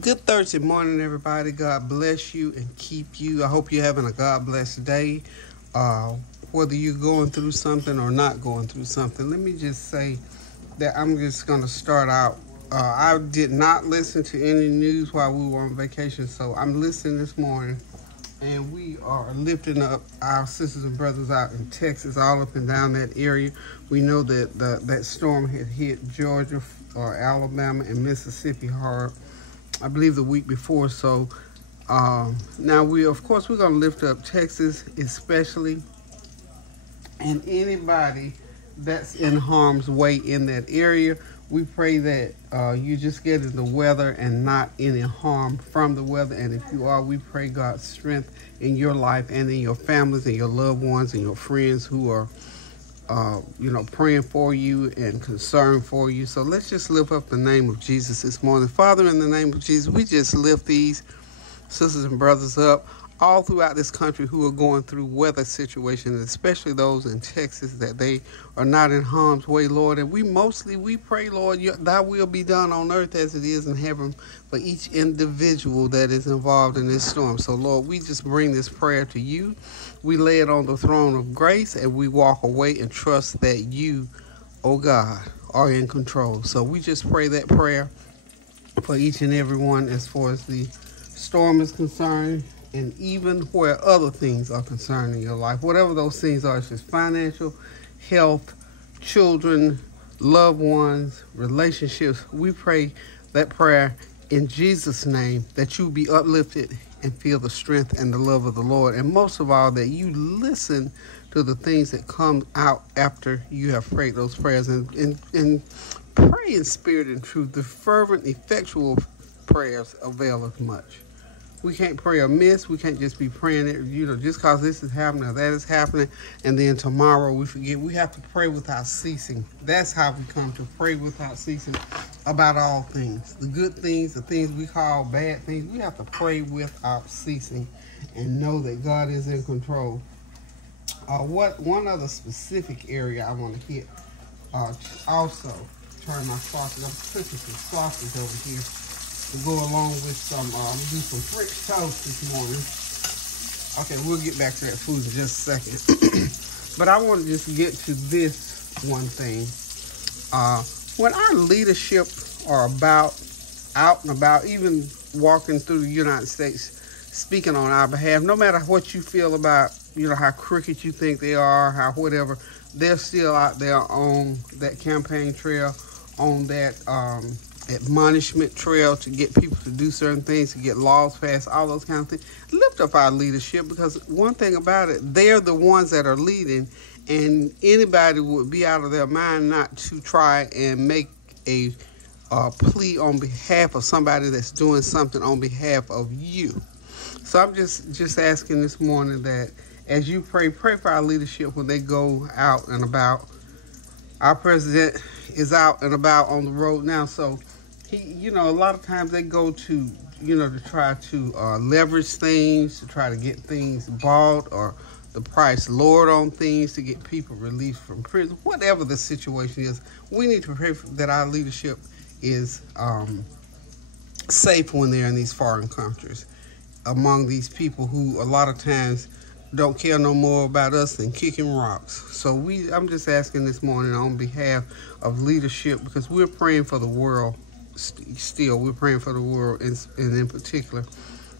Good Thursday morning, everybody. God bless you and keep you. I hope you're having a God blessed day. Uh, Whether you're going through something or not going through something, let me just say that I'm just going to start out. I did not listen to any news while we were on vacation, so I'm listening this morning, and we are lifting up our sisters and brothers out in Texas, all up and down that area. We know that that storm had hit Georgia, Alabama, and Mississippi hard, I believe, the week before. So now we're going to lift up Texas especially, and anybody that's in harm's way in that area. We pray that you just get in the weather and not any harm from the weather. And if you are, we pray God's strength in your life and in your families and your loved ones and your friends who are praying for you and concerned for you. So let's just lift up the name of Jesus this morning. Father, in the name of Jesus, we just lift these sisters and brothers up all throughout this country who are going through weather situations, especially those in Texas, that they are not in harm's way, Lord. And we pray, Lord, thy will be done on earth as it is in heaven for each individual that is involved in this storm. So, Lord, we just bring this prayer to you. We lay it on the throne of grace, and we walk away and trust that you, oh God, are in control. So we just pray that prayer for each and every one as far as the storm is concerned, and even where other things are concerned in your life. Whatever those things are, it's just financial, health, children, loved ones, relationships. We pray that prayer in Jesus' name, that you be uplifted and feel the strength and the love of the Lord. And most of all, that you listen to the things that come out after you have prayed those prayers, and pray in spirit and truth. The fervent, effectual prayers avail us much. We can't pray amiss. We can't just be praying it, just because this is happening or that is happening, and then tomorrow we forget. We have to pray without ceasing. That's how we come to pray without ceasing about all things. The good things, the things we call bad things, we have to pray without ceasing and know that God is in control. One other specific area I want to hit, also turn my sausage. I'm cooking some sausage over here to go along with some, do some French toast this morning. Okay, we'll get back to that food in just a second. But I want to just get to this one thing. When our leadership are out and about, even walking through the United States, speaking on our behalf, no matter what you feel about, how crooked you think they are, how whatever, they're still out there on that campaign trail, on that admonishment trail to get people to do certain things, to get laws passed, all those kind of things. Lift up our leadership, because one thing about it, they're the ones that are leading, and anybody would be out of their mind not to try and make a plea on behalf of somebody that's doing something on behalf of you. So I'm just asking this morning that as you pray for our leadership when they go out and about. Our president is out and about on the road now, so he, a lot of times they go to, to try to leverage things, to try to get things bought or the price lowered on things to get people released from prison. Whatever the situation is, we need to pray that our leadership is safe when they're in these foreign countries, among these people who a lot of times don't care no more about us than kicking rocks. So I'm just asking this morning on behalf of leadership, because we're praying for the world still. We're praying for the world, and in particular,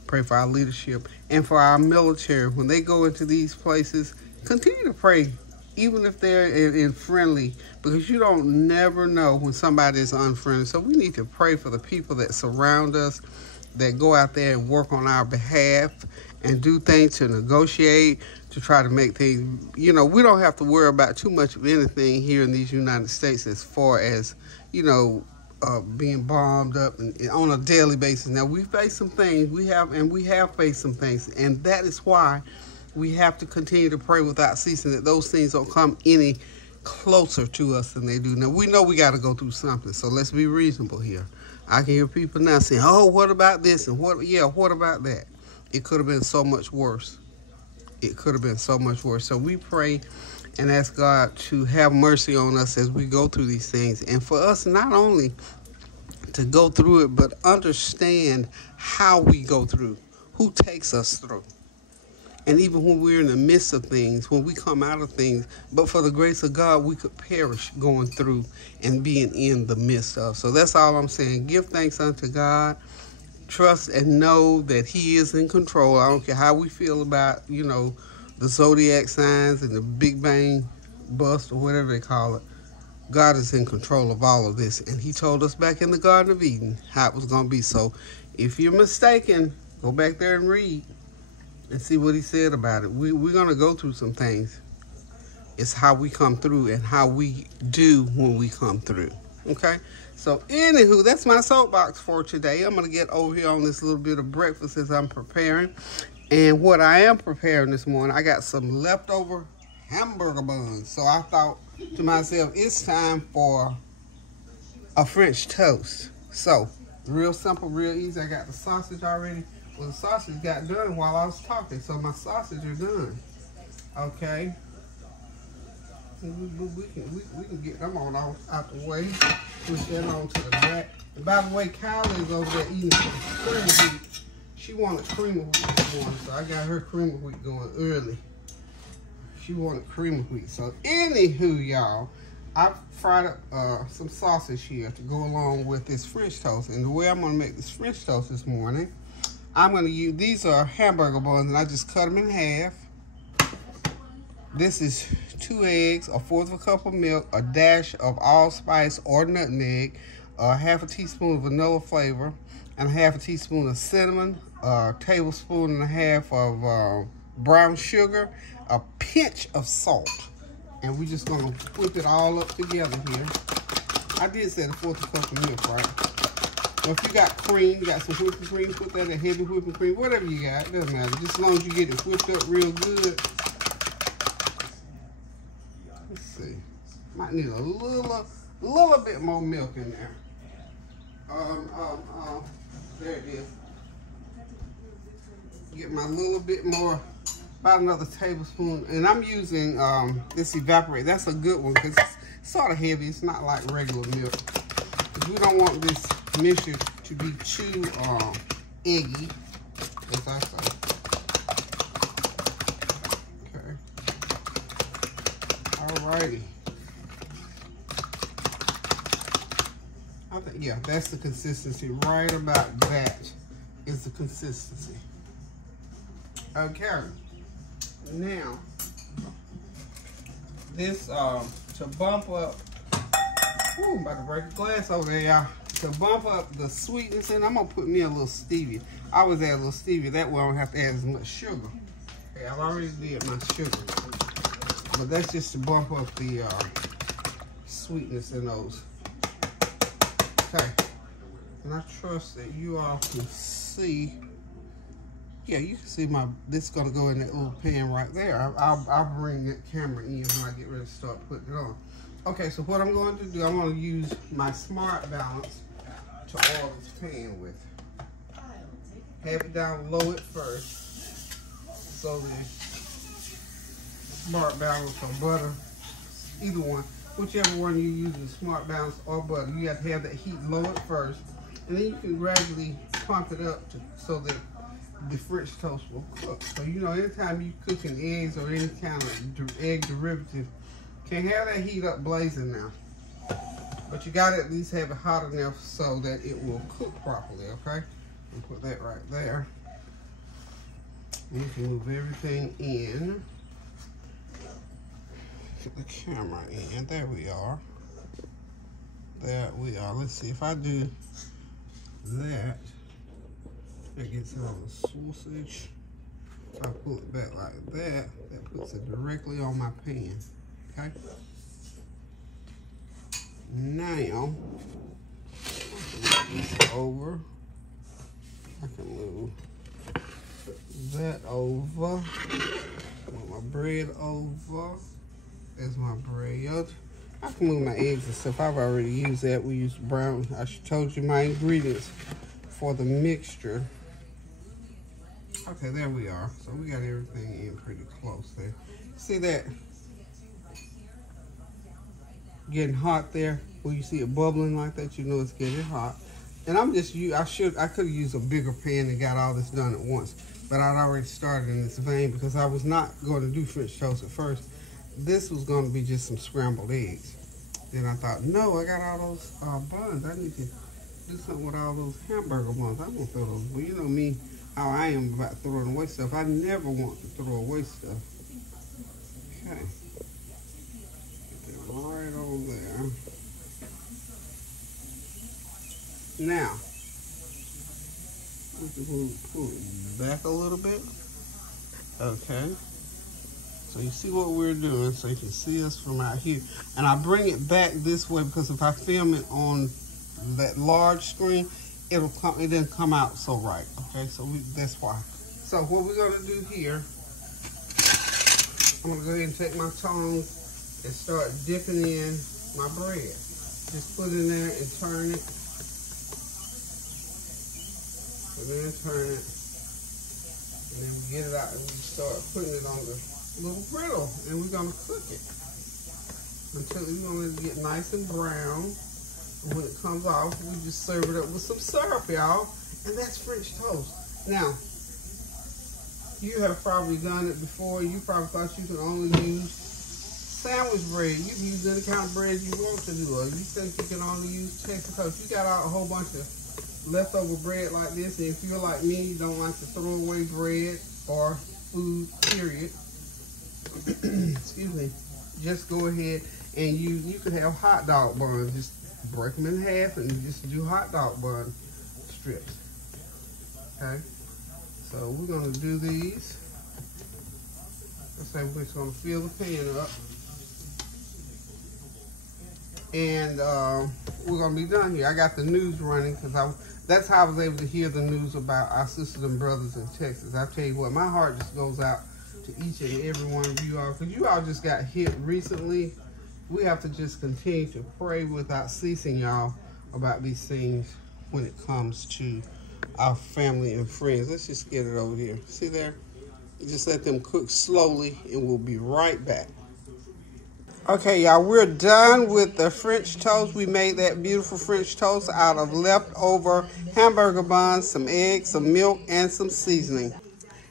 pray for our leadership and for our military. When they go into these places, continue to pray, even if they're in friendly, because you don't never know when somebody is unfriendly. So we need to pray for the people that surround us, that go out there and work on our behalf and do things to negotiate, to try to make things, we don't have to worry about too much of anything here in these United States as far as, being bombed up and on a daily basis. Now, we face some things, we have faced some things, and that is why we have to continue to pray without ceasing, that those things don't come any closer to us than they do. Now, we know we got to go through something, so let's be reasonable here. I can hear people now saying, oh, what about this? And what about that? It could have been so much worse. It could have been so much worse. So we pray and ask God to have mercy on us as we go through these things. And for us not only to go through it, but understand how we go through, who takes us through. And even when we're in the midst of things, when we come out of things, but for the grace of God, we could perish going through and being in the midst of. So that's all I'm saying. Give thanks unto God. Trust and know that He is in control. I don't care how we feel about, the zodiac signs and the Big Bang bust or whatever they call it. God is in control of all of this. And He told us back in the Garden of Eden how it was going to be. So if you're mistaken, go back there and read and see what He said about it. We're going to go through some things. It's how we come through and how we do when we come through. Okay? So, anywho, that's my soapbox for today. I'm going to get over here on this little bit of breakfast as I'm preparing. And what I am preparing this morning, I got some leftover hamburger buns. So, I thought to myself, it's time for a French toast. So, real simple, real easy. I got the sausage already. Well, the sausage got done while I was talking, so my sausage are done. Okay. We can get them on out the way. Push that on to the back. And by the way, Kylie is over there eating some cream of wheat. She wanted cream of wheat this morning, so I got her cream of wheat going early. She wanted cream of wheat. So anywho, y'all, I fried up some sausage here to go along with this French toast. And the way I'm going to make this French toast this morning, I'm going to use, these are hamburger buns, and I just cut them in half. This is 2 eggs, 1/4 cup of milk, a dash of allspice or nutmeg, half a teaspoon of vanilla flavor, and half a teaspoon of cinnamon, a tablespoon and a half of brown sugar, a pinch of salt. And we're just going to whip it all up together here. I did say the 1/4 cup of milk, right? Well, if you got cream, you got some whipping cream, put that in heavy whipping cream, whatever you got, it doesn't matter. Just as long as you get it whipped up real good. Let's see. Might need a little bit more milk in there. There it is. Get my little bit more, about another tablespoon. And I'm using this Evaporate. That's a good one because it's sort of heavy. It's not like regular milk. Because we don't want this mixture to be too eggy, as I say. Alrighty. I think, yeah, that's the consistency. Right about that is the consistency. Okay. Now, this, to bump up, ooh, I'm about to break a glass over there, y'all. To bump up the sweetness, and I'm going to put me a little stevia. I always add a little stevia. That way I don't have to add as much sugar. Okay, I've already did my sugar. But that's just to bump up the sweetness in those. Okay. And I trust that you all can see. Yeah, you can see this is going to go in that little pan right there. I'll bring that camera in when I get ready to start putting it on. Okay, so what I'm going to do, I'm going to use my Smart Balance to oil this pan with. Have it down low at first. So the Smart Balance or butter, either one, whichever one you use, the Smart Balance or butter, you have to have that heat low at first, and then you can gradually pump it up so that the French toast will cook. So anytime you cooking eggs or any kind of egg derivative, can't have that heat up blazing now, but you got to at least have it hot enough so that it will cook properly. Okay, and put that right there. You can move everything in. Put the camera in. There we are. There we are. Let's see if I do that. That gets on the sausage. If I pull it back like that, that puts it directly on my pan. Okay. Now I can move this over. I can move that over. Move my bread over. There's my bread. I can move my eggs and stuff. I've already used that. We used brown. I told you my ingredients for the mixture. Okay, there we are. So we got everything in pretty close there. See that getting hot there? When you see it bubbling like that, you know it's getting hot. And I could have used a bigger pan and got all this done at once. But I'd already started in this vein because I was not going to do French toast at first. This was going to be just some scrambled eggs. Then I thought, no, I got all those buns. I need to do something with all those hamburger buns. I'm going to throw those. Well, you know me, how I am about throwing away stuff. I never want to throw away stuff. Okay. Get that right on there. Now, we can pull it back a little bit. Okay. So you see what we're doing, so you can see us from out here. And I bring it back this way because if I film it on that large screen, it didn't come out so right. Okay, so that's why. So what we're gonna do here, I'm gonna go ahead and take my tongs and start dipping in my bread. Just put it in there and turn it. Put it in and turn it. And then we get it out and we start putting it on the little griddle, and we're gonna cook it until we're gonna get nice and brown. And when it comes off, we just serve it up with some syrup, y'all, and that's French toast. Now, you have probably done it before. You probably thought you could only use sandwich bread. You can use any kind of bread you want to do, or you think you can only use Texas toast. You got out a whole bunch of leftover bread like this, and if you're like me, you don't like to throw away bread or food, period. Excuse me. Just go ahead and you can have hot dog buns. Just break them in half and just do hot dog bun strips. Okay. So we're gonna do these. Let's say we're just gonna fill the pan up, and we're gonna be done here. I got the news running because that's how I was able to hear the news about our sisters and brothers in Texas. I tell you what, my heart just goes out to each and every one of you all, because you all just got hit recently. We have to just continue to pray without ceasing, y'all, about these things when it comes to our family and friends. Let's just get it over here. See there? Just let them cook slowly, and we'll be right back. Okay, y'all, we're done with the French toast. We made that beautiful French toast out of leftover hamburger buns, some eggs, some milk, and some seasoning.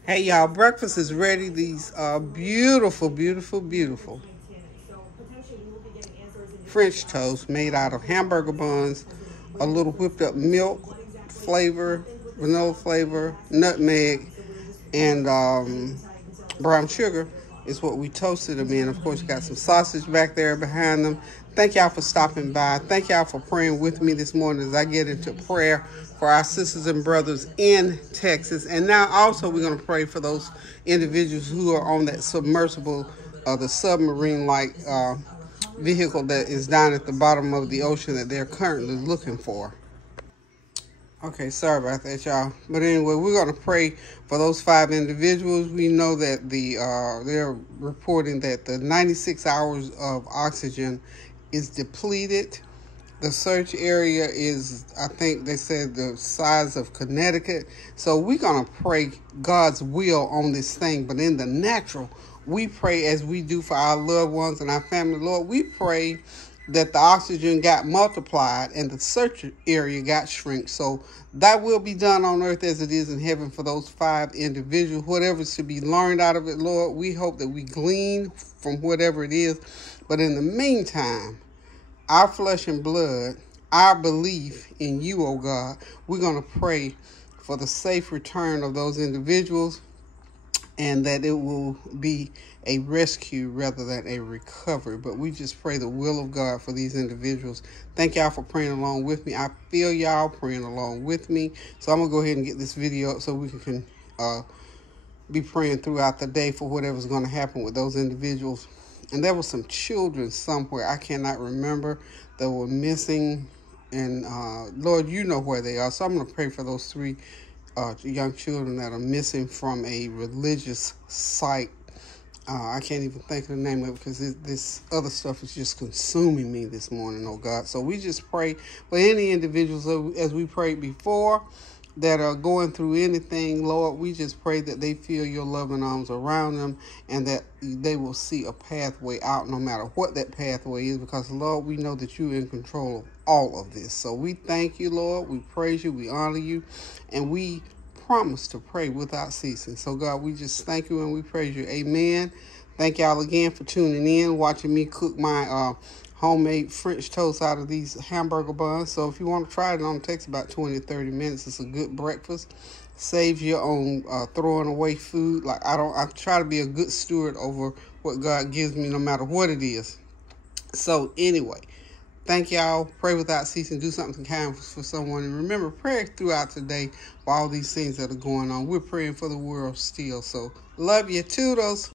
Hey, y'all, breakfast is ready. These are beautiful, beautiful, beautiful French toast made out of hamburger buns, a little whipped up milk flavor, vanilla flavor, nutmeg, and brown sugar is what we toasted them in. Of course, you got some sausage back there behind them. Thank y'all for stopping by. Thank y'all for praying with me this morning as I get into prayer for our sisters and brothers in Texas. And now also we're going to pray for those individuals who are on that submersible, the submarine-like vehicle that is down at the bottom of the ocean that they're currently looking for. Okay, sorry about that, y'all. But anyway, we're going to pray for those 5 individuals. We know that they're reporting that the 96 hours of oxygen is depleted. The search area is, I think they said, the size of Connecticut. So we're going to pray God's will on this thing. But in the natural, we pray as we do for our loved ones and our family. Lord, we pray that the oxygen got multiplied and the search area got shrink. So that will be done on earth as it is in heaven for those 5 individuals. Whatever's to be learned out of it, Lord, we hope that we glean from whatever it is. But in the meantime, our flesh and blood, our belief in you, oh God, we're going to pray for the safe return of those individuals, and that it will be a rescue rather than a recovery. But we just pray the will of God for these individuals. Thank y'all for praying along with me. I feel y'all praying along with me. So I'm going to go ahead and get this video up so we can be praying throughout the day for whatever's going to happen with those individuals. And there were some children somewhere, I cannot remember, that were missing. And Lord, you know where they are. So I'm going to pray for those 3 young children that are missing from a religious site. I can't even think of the name of it because this other stuff is just consuming me this morning, oh God. So we just pray for any individuals as we prayed before. that are going through anything, Lord, we just pray that they feel your loving arms around them and that they will see a pathway out no matter what that pathway is, because, Lord, we know that you're in control of all of this. So we thank you, Lord. We praise you. We honor you. And we promise to pray without ceasing. So, God, we just thank you and we praise you. Amen. Thank y'all again for tuning in, watching me cook my homemade French toast out of these hamburger buns. So if you want to try it, it takes about 20 to 30 minutes. It's a good breakfast. Saves you on throwing away food. Like I try to be a good steward over what God gives me, no matter what it is. So anyway, thank y'all. Pray without ceasing. Do something kind for someone. And remember, pray throughout today for all these things that are going on. We're praying for the world still. So love you. Toodles.